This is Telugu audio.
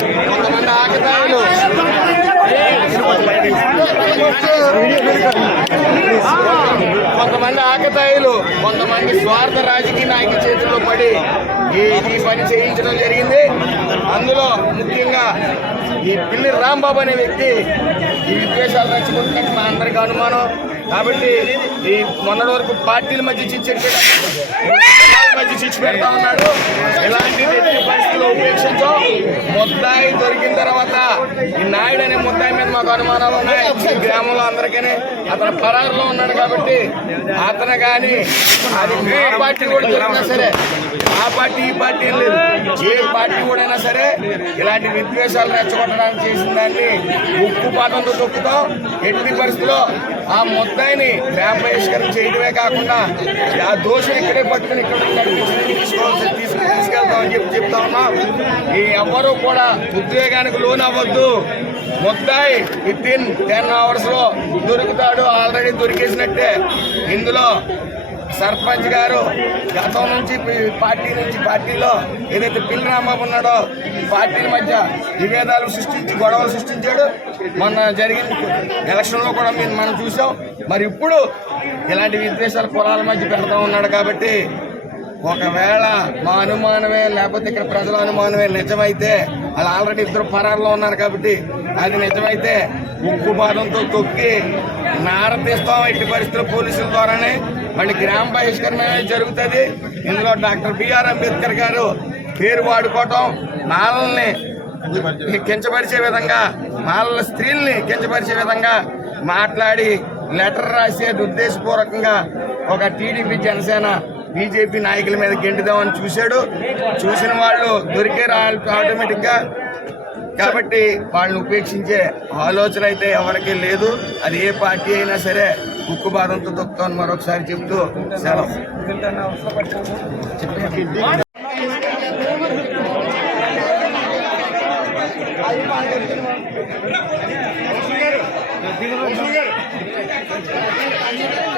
కొంతమంది ఆకతాయిలు కొంతమంది కొంతమంది స్వార్థ రాజకీయ నాయకుల చేతుల్లో పడి ఈ ఈ పని చేయించడం జరిగింది. అందులో ముఖ్యంగా ఈ పిల్లి రాంబాబు అనే వ్యక్తి ఈ విద్వేషాలు నచ్చుకుంటున్నట్టు మా అందరికీ అనుమానం. కాబట్టి ఈ మొన్నటి వరకు పార్టీల మధ్య చిచ్చు మధ్య చిచ్చు పెడతా ఉన్నాడు. ఇలాంటి పరిస్థితుల్లో ఉపేక్ష ముద్దాయి దొరికిన తర్వాత ఈ నాయుడు అనే ముద్దాయి మీద మాకు అనుమానాలు ఉన్నాయి. ఈ గ్రామంలో అందరికీ అతను పరారులో ఉన్నాడు కాబట్టి అతను కానీ అది ఏ పార్టీ కూడా దొరికినా సరే ఆ పార్టీ ఈ పార్టీ ఏం లేదు. ఏ పార్టీ కూడా సరే ఇలాంటి విద్వేషాలు రెచ్చగొట్టడానికి చేసిన దాన్ని ఉప్పు పాటంతో తొక్కుతాం ఎట్టి పరిస్థితిలో ఆ మొత్తాన్ని గ్రామ బహిష్కరణ చేయడమే కాకుండా ఆ దోషం ఇక్కడే పట్టుకుని ఇక్కడ తీసుకోవాల్సి తీసుకు తీసుకెళ్తామని చెప్పి చెప్తా ఉన్నాం. ఈ ఎవ్వరూ కూడా ఉద్వేగానికి లోన్ అవ్వద్దు ముద్దాయి విత్ ఇన్ టెన్ అవర్స్లో దొరుకుతాడు. ఆల్రెడీ దొరికేసినట్టే. ఇందులో సర్పంచ్ గారు గతం నుంచి పార్టీ నుంచి పార్టీలో ఏదైతే పిల్లి రాంబాబు ఉన్నాడో పార్టీల మధ్య విభేదాలు సృష్టించి గొడవలు సృష్టించాడు. మొన్న జరిగిన ఎలక్షన్లో కూడా మేము మనం చూసాం. మరి ఇప్పుడు ఇలాంటి విద్వేషాల కులాల మధ్య పెడతా ఉన్నాడు కాబట్టి ఒకవేళ మా అనుమానమే లేకపోతే ఇక్కడ ప్రజల అనుమానమే నిజమైతే వాళ్ళు ఆల్రెడీ ఇద్దరు ఫరార్లో ఉన్నారు కాబట్టి అది నిజమైతే ఉక్కు బాధంతో తొక్కి నార తీస్తాం ఎట్టి పోలీసుల ద్వారానే. మళ్ళీ గ్రామ బహిష్కరణ అనేది జరుగుతుంది. ఇందులో డాక్టర్ బిఆర్ అంబేద్కర్ గారు పేరు వాడుకోవటం మాలల్ని కించపరిచే విధంగా మాలల స్త్రీల్ని కించపరిచే విధంగా మాట్లాడి లెటర్ రాసేది ఉద్దేశపూర్వకంగా ఒక టీడీపీ జనసేన బీజేపీ నాయకుల మీద గెంటుదామని చూశాడు. చూసిన వాళ్ళు దొరికే ఆటోమేటిక్ ఆటోమేటిక్గా కాబట్టి వాళ్ళని ఉపేక్షించే ఆలోచన అయితే ఎవరికీ లేదు. అది ఏ పార్టీ అయినా సరే ఉక్కు బాధంతో దొక్కుతాను మరొకసారి చెప్తూ సెలవు. Ay,